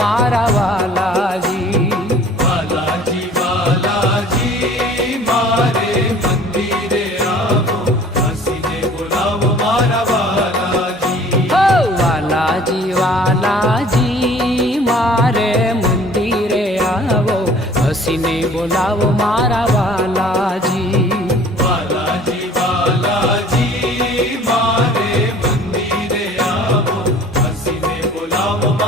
हमारा वाला जी वाला जी वाला जी मारे मंदिर आओ हसीने बुलाओ हमारा वाला जी हो वाला जी वाला जी मारे मंदिर आओ हसीने बुलाओ मारा वाला जी वाला जी वाला मारे मंदिरे आओ हसीने बुलाओ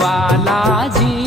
वाला जी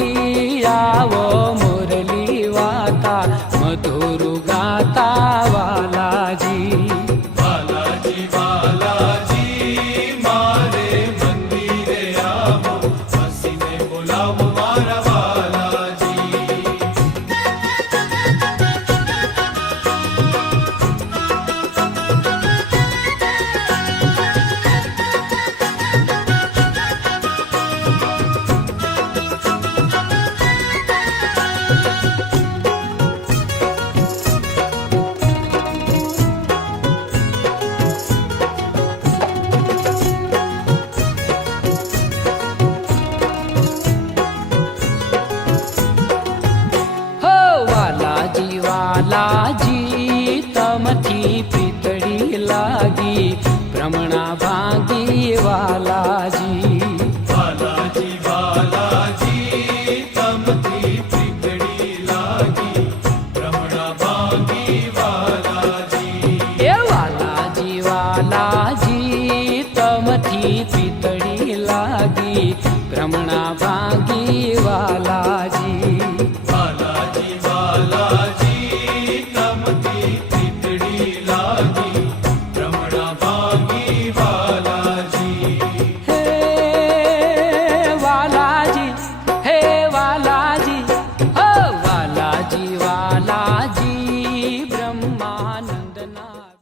बालाजी तमथी पितळी लागी भ्रमणा भागी वालाजी बालाजी भागी लागी भ्रमणा भागी वाला Allah.